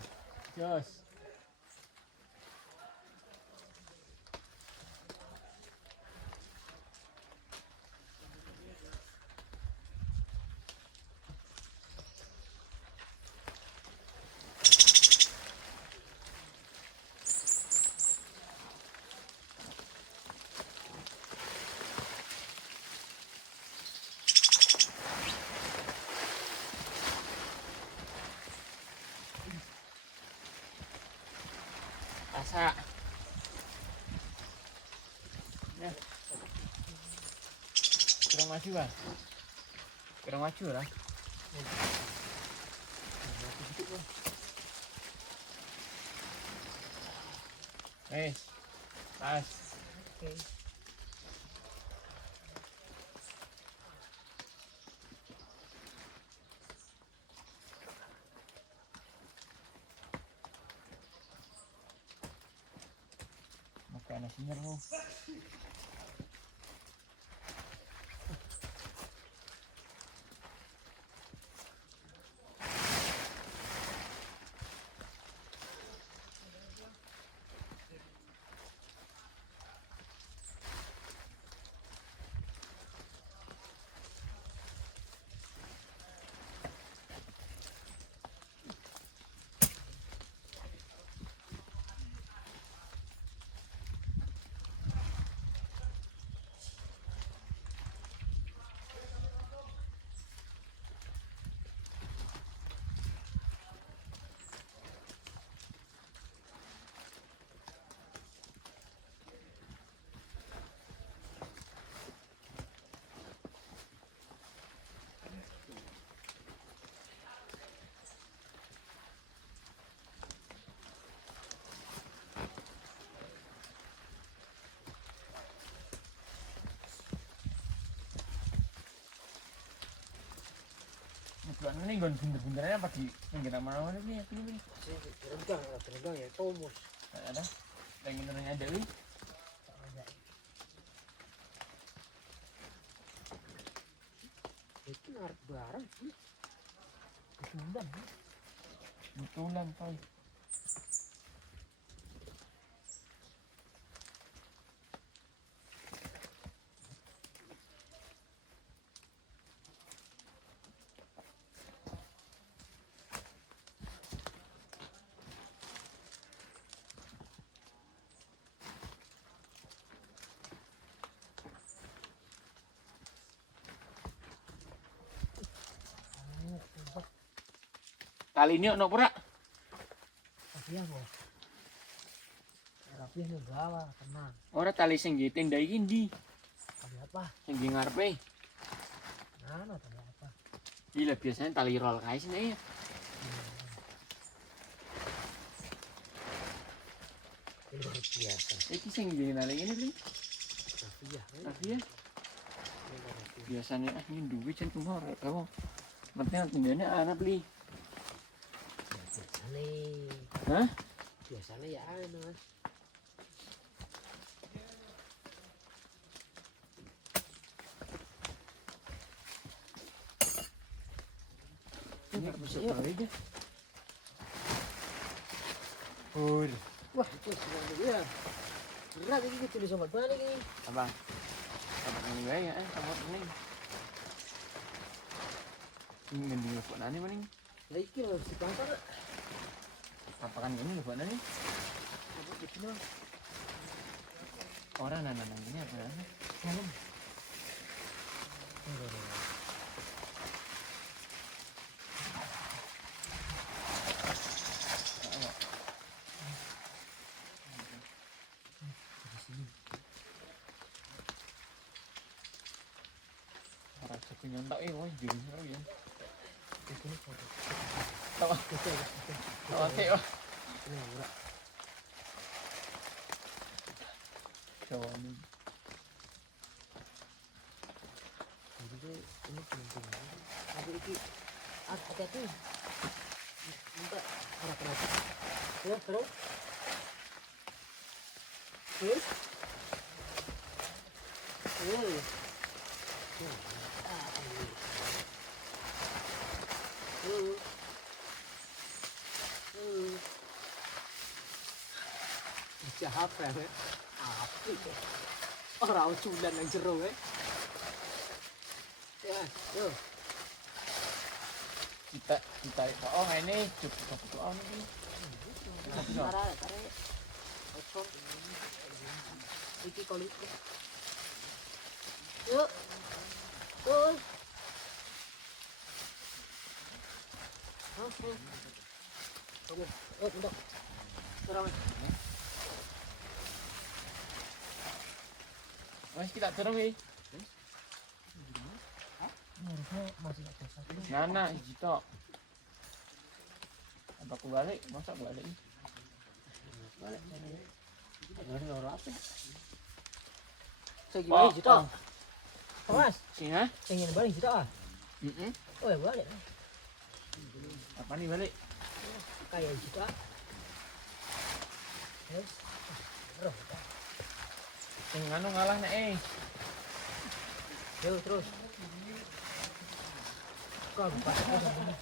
Jos. Asa. Ya. Kurang maju, Bang. Kurang maju lah. Pas. Oke. Makan nasi nyeru. Bukan ini gon bunder-bundernya apa di pinggir mana ini ini. Teregang ya, tomus. Ada. Pengen nanya Dewi. Itu narik barang. Ketumban. Betulan, Pak. Kali ini ono pura. Tapi ya bos. Tapi ini gawa, tenang. Ora tali sing nggih tenda iki ndi? Tapi apa? Sing nggih ngarepe. Nah, tapi apa? Gila biasanya tali roll kae sini ya. Luar biasa. Iki sing nggih nali ngene iki. Tapi ya. Tapi ya biasanya ini duwe jan umur kau. Penting tendane ana beli. Ini Hah? Biasanya ya anu Mas. Ini bisa balik deh. Wah, itu sudah ya. Berat ini gitu di sobat balik ini. Abang. Abang ini bae ya, samot ini. Ini mending lepok nani maning. Lah iki lho si kantor. Apa kan ini lepok nani? Orang nanang ini apa nani? Orang sepi nyontak wah jadi seru ya. Tahu oke wah. Coba ini. Ini penting. Tapi iki hati-hati. Minta harap-harap. Ya, terus. Terus. Jahat ya. Apa itu? Orang culan yang jero ya. Ya, yo. Kita oh ini cukup oh ini. Tarik. Ocor. Iki kolik. Yuk. Tuh. Oke. Oke, bentar. Terus. Mas kita turun wi. Harusnya masih ada satu. Nana Jito. Apa aku balik? Masa balik? Balik. Ada orang apa? Saya gimana Jito? Mas, Singa? ingin balik Jito ah? Oh ya balik. Apa nih balik? Kayak Jito ah. Yes. Sing anu ngalah nek Yuk terus. Kau lupa sama.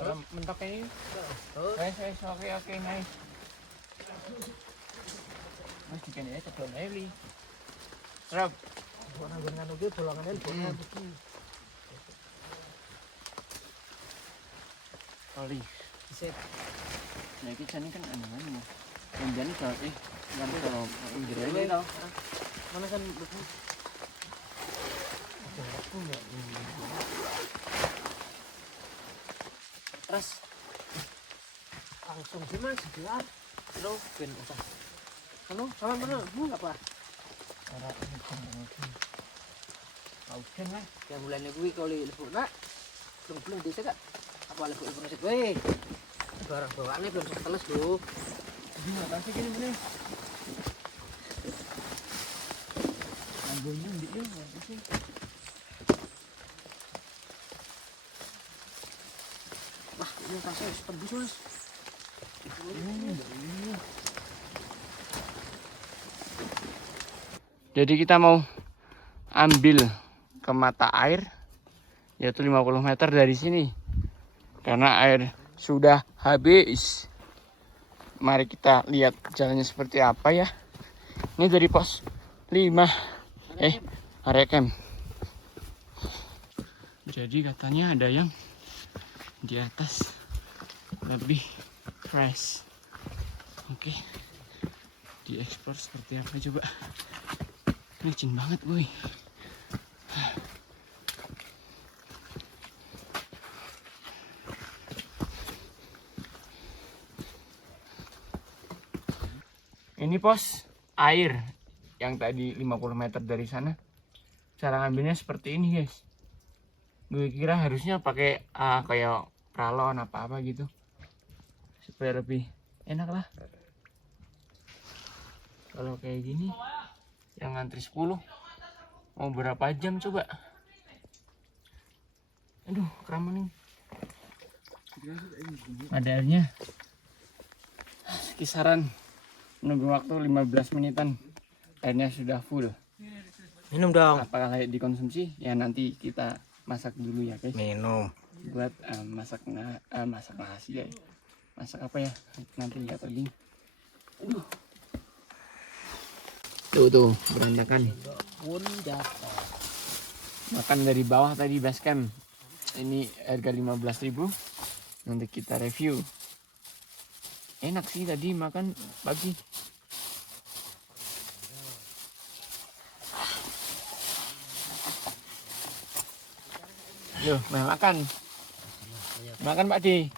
Orang mentok ini. Oke, nice. Mas dikan ya cedok Eli. Serap. Orang nganu ge bolongan bolongan iki. Oli. Sip. Nah, iki jane kan anu. Jangan kalau yang kalau ini tau. Mana kan terus langsung sih mas gelar lo ben apa anu sama mana apa Kauken lah. yang bulannya gue kalau lebih nak belum bisa kak apa lebih proses gue barang bawaannya belum seteles lo Ini enggak sih gini bener. Ambilnya di dia enggak sih. wah ini rasanya tembus mas Jadi kita mau ambil ke mata air yaitu 50 meter dari sini. Karena air sudah habis. Mari kita lihat jalannya seperti apa ya. Ini dari pos 5 area camp. Jadi katanya ada yang di atas lebih fresh. Oke. Diekspor seperti apa coba. Licin banget boy. Ini pos air yang tadi 50 meter dari sana. Cara ngambilnya seperti ini guys. Gue kira harusnya pakai kayak pralon apa-apa gitu. Supaya lebih enak lah. Kalau kayak gini yang ngantri 10 mau berapa jam coba? Aduh, keraman nih. Ada airnya. Kisaran menunggu waktu 15 menitan. Airnya sudah full. Minum dong. Apakah layak dikonsumsi? Ya nanti kita masak dulu ya guys. Minum. Buat masak nasi ya. Masak apa ya? Nanti lihat tadi. Tuh berantakan. Makan dari bawah tadi base camp. Ini harga 15.000. Nanti kita review. Enak sih tadi makan pagi. Yo, makan. Makan Pak Di.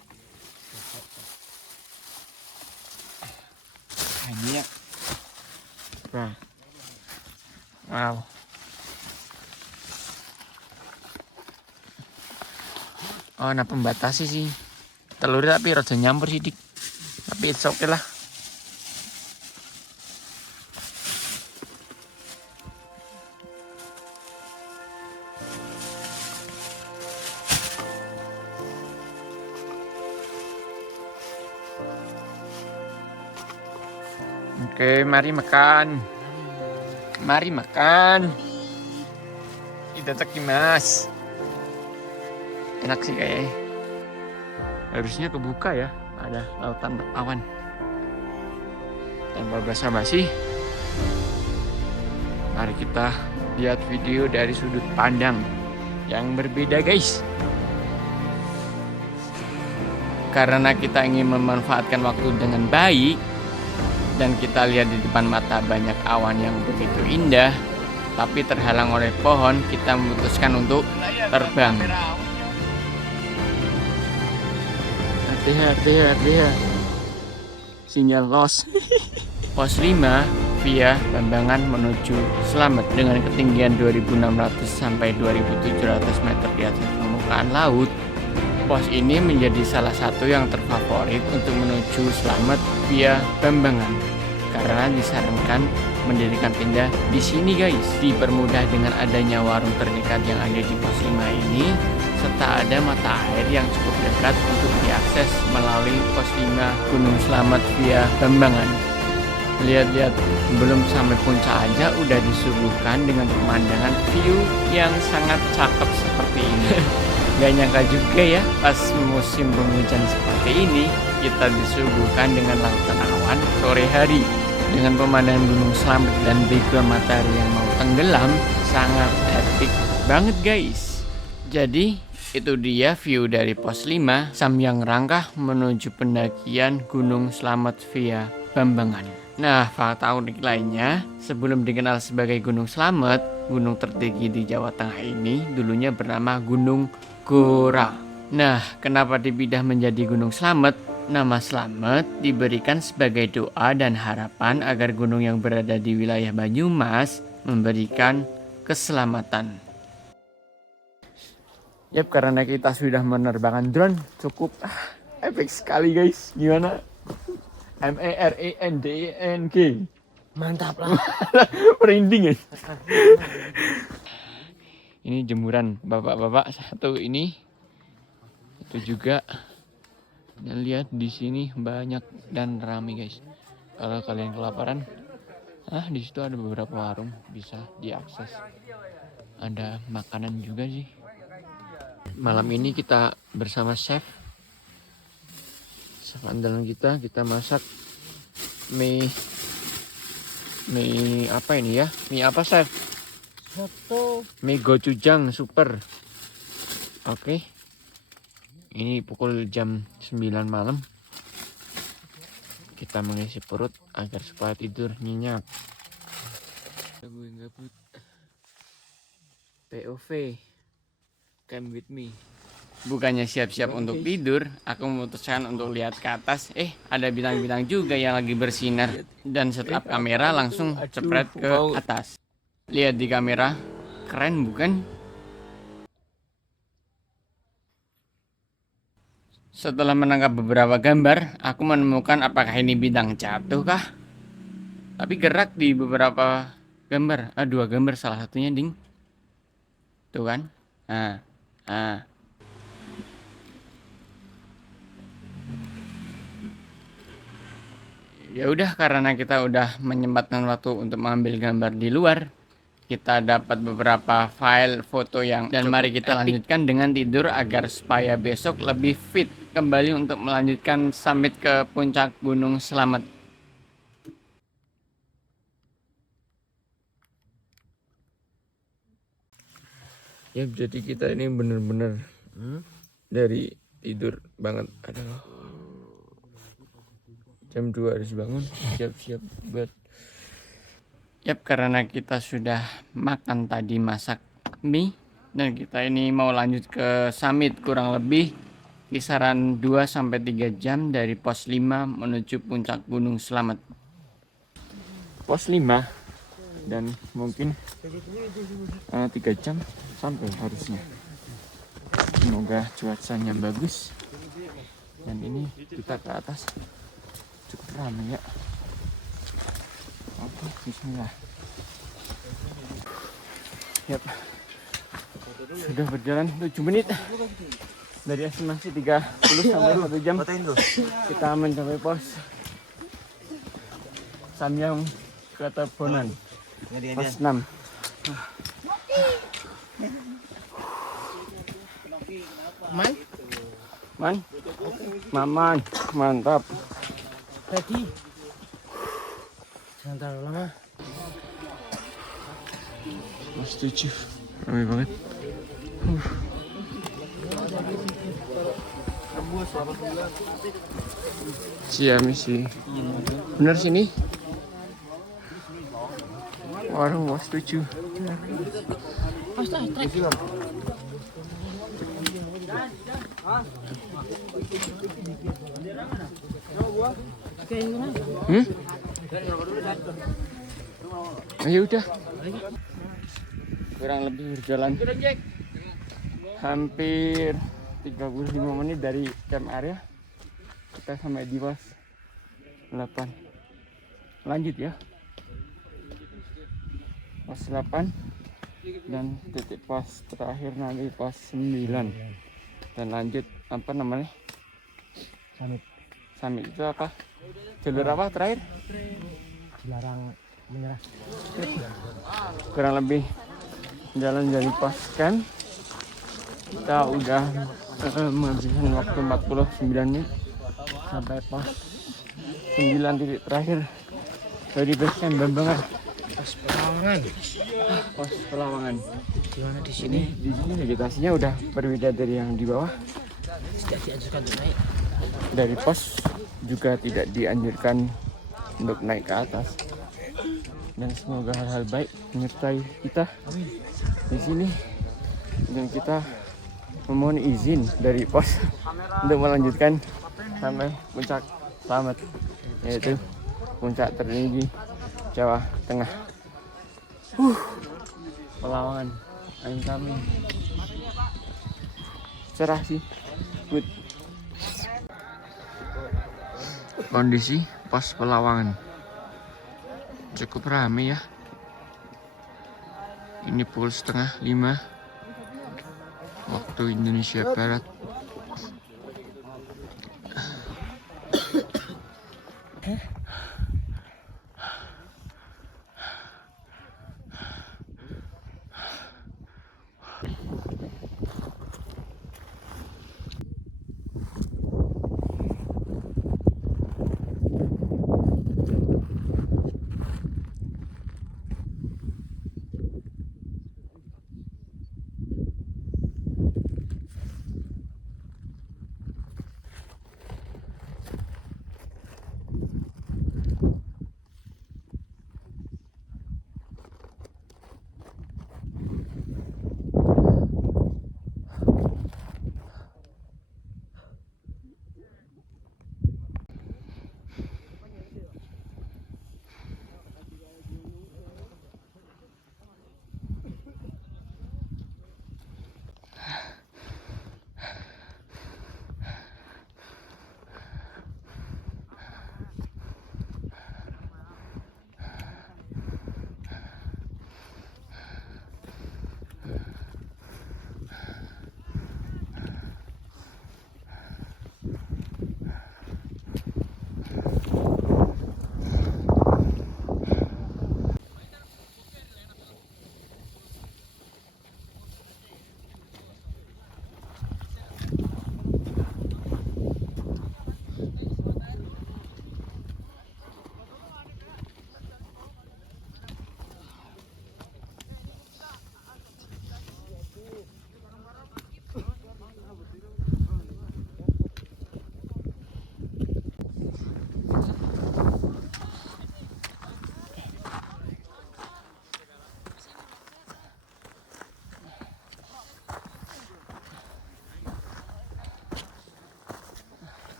Ini ya. Nah. Wow. Oh, nah pembatasi sih. Telur tapi rada nyampur sidik. Tapi it's okay lah. Oke, mari makan. Mari makan. Kita mas. Enak sih kayaknya. Harusnya kebuka ya. Ada lautan awan. Tanpa basa-basi, mari kita lihat video dari sudut pandang yang berbeda guys. Karena kita ingin memanfaatkan waktu dengan baik, dan kita lihat di depan mata banyak awan yang begitu indah, tapi terhalang oleh pohon, kita memutuskan untuk terbang. Hati-hati. Sinyal lost. Pos 5 via Bambangan menuju Slamet dengan ketinggian 2.600 sampai 2.700 meter di atas permukaan laut. Pos ini menjadi salah satu yang terfavorit untuk menuju Slamet via Bambangan karena disarankan mendirikan tenda di sini guys. Dipermudah dengan adanya warung terdekat yang ada di pos 5 ini, serta ada mata air yang cukup dekat untuk diakses melalui pos 5 Gunung Slamet via Bambangan. Lihat-lihat, belum sampai puncak aja udah disuguhkan dengan pemandangan view yang sangat cakep seperti ini. Gak nyangka juga ya, pas musim penghujan seperti ini, kita disuguhkan dengan lautan awan sore hari. Dengan pemandangan Gunung Slamet dan background matahari yang mau tenggelam, sangat epic banget guys. Jadi, itu dia view dari pos 5 Samyang Rangkah menuju pendakian Gunung Slamet via Bambangan. Nah, fakta unik lainnya, sebelum dikenal sebagai Gunung Slamet, gunung tertinggi di Jawa Tengah ini dulunya bernama Gunung Gora. Nah, kenapa dipindah menjadi Gunung Slamet? Nama Slamet diberikan sebagai doa dan harapan agar gunung yang berada di wilayah Banyumas memberikan keselamatan. Yap, karena kita sudah menerbangkan drone, cukup epic sekali guys. Gimana? MERENDNG. Mantap lah. Merinding ya. Ini jemuran bapak-bapak satu ini. Itu juga. Dan lihat di sini banyak dan ramai guys. Kalau kalian kelaparan, di situ ada beberapa warung bisa diakses. Ada makanan juga sih. Malam ini kita bersama chef andalan kita masak mie apa ini ya? Mie apa chef? Soto. Mie gochujang super. Oke. Ini pukul jam 9 malam. Kita mengisi perut agar supaya tidur nyenyak. Gue gabut. POV. Come with me. Bukannya siap-siap untuk tidur, aku memutuskan untuk lihat ke atas. Ada bintang-bintang juga yang lagi bersinar. Dan setup kamera langsung cepret ke atas. Lihat di kamera, keren bukan? Setelah menangkap beberapa gambar, aku menemukan apakah ini bintang jatuh kah? Tapi gerak di beberapa gambar. 2 gambar salah satunya ding. Tuh kan? Ya udah, karena kita udah menyempatkan waktu untuk mengambil gambar di luar, kita dapat beberapa file foto yang, dan mari kita lanjutkan dengan tidur agar supaya besok lebih fit kembali untuk melanjutkan summit ke puncak Gunung Slamet. Ya, jadi kita ini bener-bener dari tidur banget. Aduh, jam 2 harus bangun, siap-siap buat. Yap, karena kita sudah makan tadi, masak mie, dan kita ini mau lanjut ke summit, kurang lebih kisaran 2-3 jam dari pos 5 menuju puncak Gunung Slamet. Pos 5 dan mungkin 3 jam sampai harusnya. Semoga cuacanya bagus. Dan ini kita ke atas cukup ramai ya. Oke, bismillah. Yap, sudah berjalan 7 menit dari estimasi 30 sampai 1 jam. Kita mencapai pos Samyang Ketabonan, pos 6. Maman, mantap. Ready. Jangan terlalu lama. Setuju, ramai banget. Misi. Bener sini. Waduh, setuju. Ayo udah. Kurang lebih berjalan hampir 35 menit dari camp area. Kita sampai di pos 8. Lanjut ya. Pos 8 dan titik pos terakhir nanti pos 9. Dan lanjut apa namanya? Summit itu apa? Jalur apa terakhir? Dilarang menyerah. Kurang lebih jalan dari pos camp. Kita udah menghabiskan waktu 49 menit sampai pos 9 titik terakhir dari base camp Bambangan. Pos Pelawangan. Pos Pelawangan. Gimana di sini? Di sini vegetasinya udah berbeda dari yang di bawah. Tidak dianjurkan untuk naik. Dari pos juga tidak dianjurkan untuk naik ke atas. Dan semoga hal-hal baik menyertai kita di sini. Dan kita memohon izin dari pos untuk melanjutkan sampai puncak Slamet, yaitu puncak tertinggi Jawa Tengah. Pelawangan, I'm coming. Cerah sih, good. Kondisi pos Pelawangan cukup ramai ya. Ini pukul 4:30 waktu Indonesia Barat.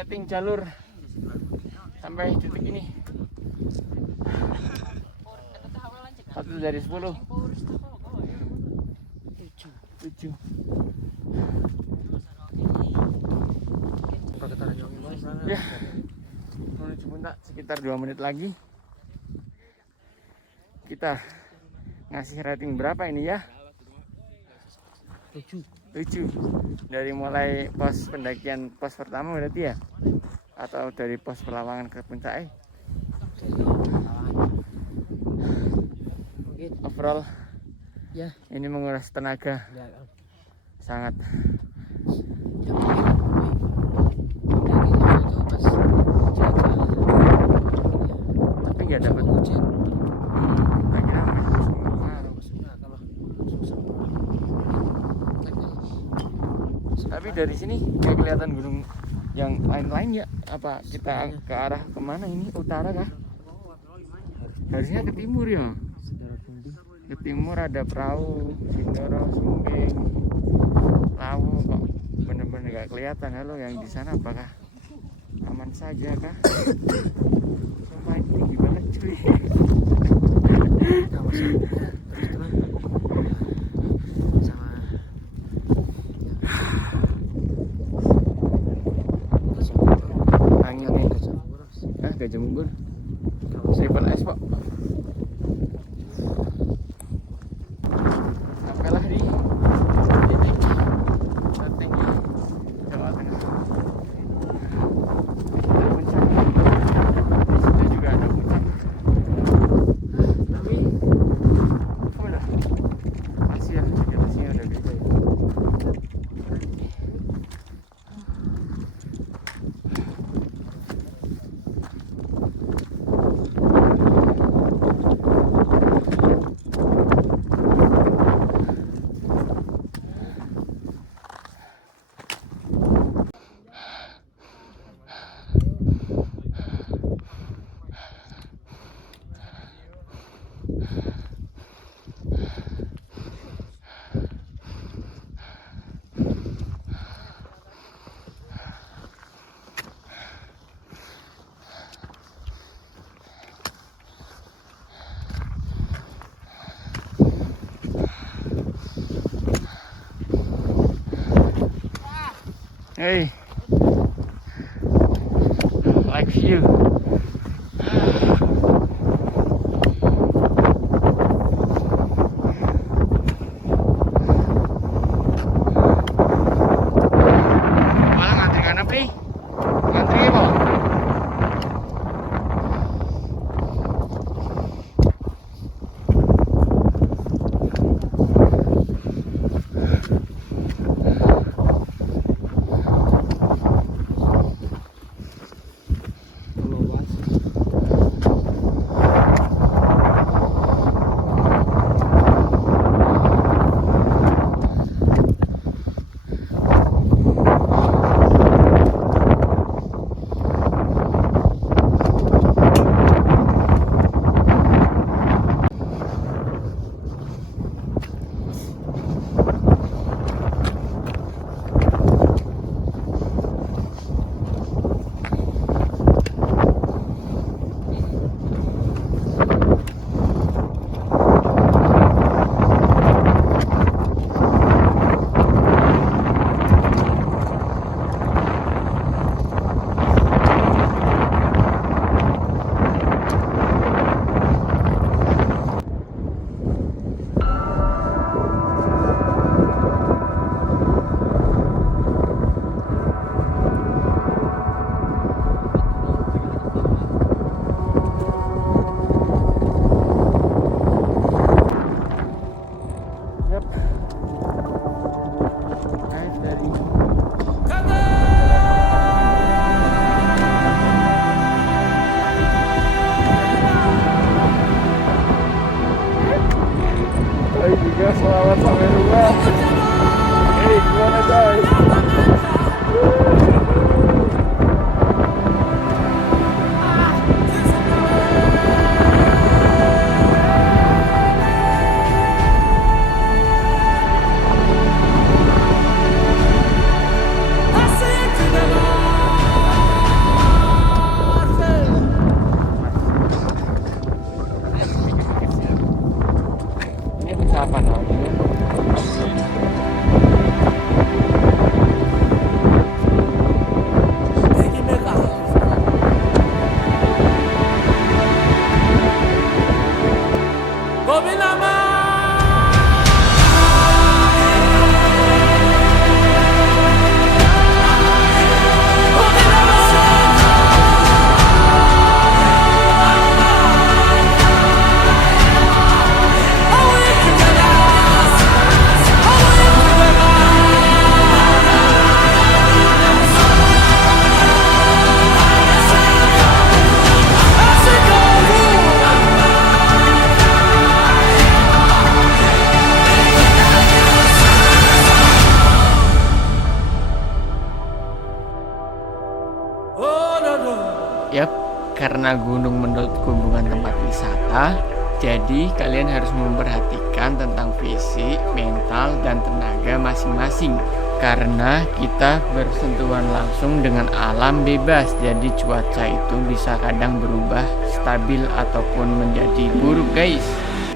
rating jalur sampai detik ini 1 dari 10. 7. Ya, menuju puncak sekitar 2 menit lagi. Kita ngasih rating berapa ini ya? 7. Dari mulai pos pendakian pos pertama berarti ya? Atau dari pos perlawanan ke puncak? Overall Ya. ini menguras tenaga sangat. Tapi nggak dapat hujan. Tak kira tapi dari sini nggak kelihatan gunung yang lain-lain ya? Apa kita ke arah kemana ini? Utara kah? Harusnya ke timur ya. Ke timur ada perahu, Sindoro, Sungging, Lawu kok bener-bener gak kelihatan. Halo, yang di sana apakah aman saja kah? Sumpah ini tinggi banget cuy. Angin nih. Gajah Munggur. Triple S pak. Sampailah di titik tertinggi Jawa Tengah. Ada puncak. Di situ juga ada puncak. Tapi udah masih ya, masih udah beda ya. Hey, like view. Malah ngantri kana pri? Ngantri apa? Selamat sampai rumah. Hey, gimana guys? Karena gunung menurutku bukan tempat wisata, jadi kalian harus memperhatikan tentang fisik, mental, dan tenaga masing-masing. Karena kita bersentuhan langsung dengan alam bebas, jadi cuaca itu bisa kadang berubah stabil ataupun menjadi buruk guys.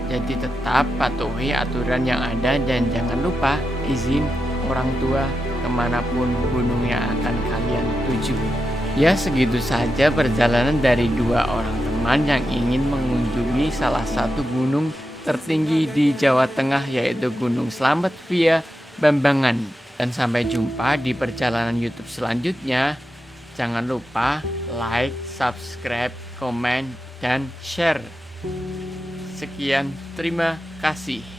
Jadi tetap patuhi aturan yang ada dan jangan lupa izin orang tua kemanapun gunung yang akan kalian tuju. Ya segitu saja perjalanan dari dua orang teman yang ingin mengunjungi salah satu gunung tertinggi di Jawa Tengah, yaitu Gunung Slamet via Bambangan. Dan sampai jumpa di perjalanan YouTube selanjutnya. Jangan lupa like, subscribe, komen, dan share. Sekian, terima kasih.